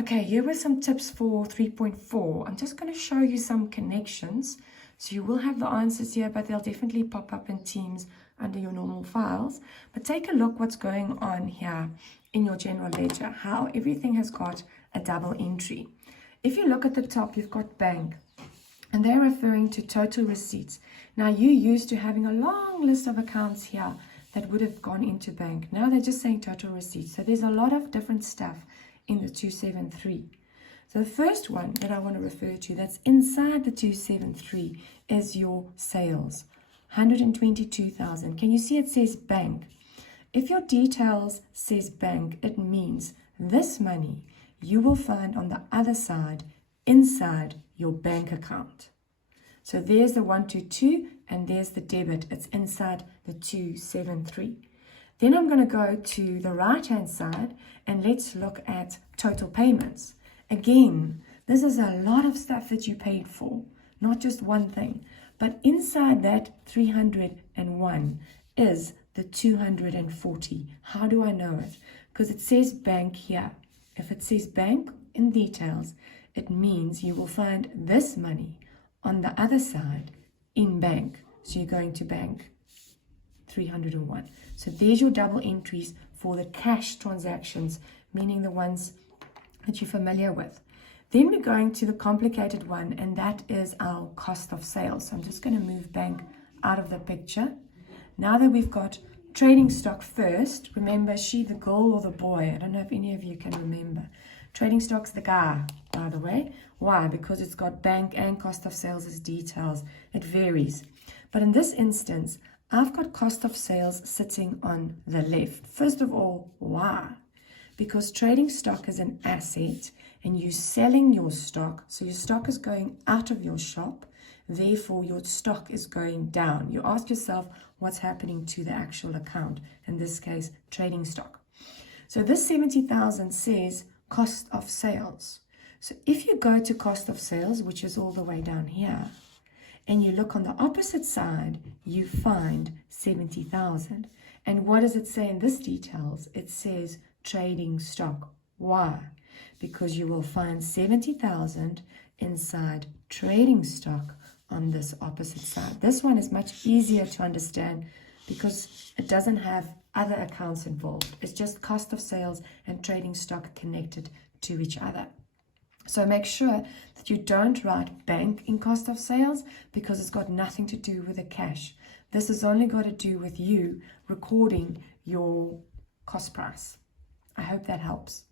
Okay, here were some tips for 3.4. I'm just going to show you some connections. So you will have the answers here, but they'll definitely pop up in Teams under your normal files. But take a look what's going on here in your general ledger, how everything has got a double entry. If you look at the top, you've got bank, and they're referring to total receipts. Now, you used to having a long list of accounts here that would have gone into bank. Now they're just saying total receipts. So there's a lot of different stuff in the 273. So the first one that I want to refer to that's inside the 273 is your sales, 122,000. Can you see it says bank? If your details says bank, it means this money you will find on the other side inside your bank account. So there's the 122 and there's the debit. It's inside the 273. Then I'm going to go to the right-hand side and let's look at total payments. Again, this is a lot of stuff that you paid for, not just one thing. But inside that 301 is the 240. How do I know it? Because it says bank here. If it says bank in details, it means you will find this money on the other side in bank. So you're going to bank 301. So there's your double entries for the cash transactions, meaning the ones that you're familiar with. Then we're going to the complicated one, and that is our cost of sales. So I'm just going to move bank out of the picture. Now that we've got trading stock first, remember, she the girl or the boy? I don't know if any of you can remember. Trading stock's the guy, by the way. Why? Because it's got bank and cost of sales as details. It varies. But in this instance, I've got cost of sales sitting on the left. First of all, why? Because trading stock is an asset and you're selling your stock. So your stock is going out of your shop. Therefore, your stock is going down. You ask yourself, what's happening to the actual account? In this case, trading stock. So this 70,000 says cost of sales. So if you go to cost of sales, which is all the way down here, and you look on the opposite side, you find 70,000. And what does it say in this details? It says trading stock. Why? Because you will find 70,000 inside trading stock on this opposite side. This one is much easier to understand because it doesn't have other accounts involved. It's just cost of sales and trading stock connected to each other. So make sure that you don't write bank in cost of sales because it's got nothing to do with the cash. This has only got to do with you recording your cost price. I hope that helps.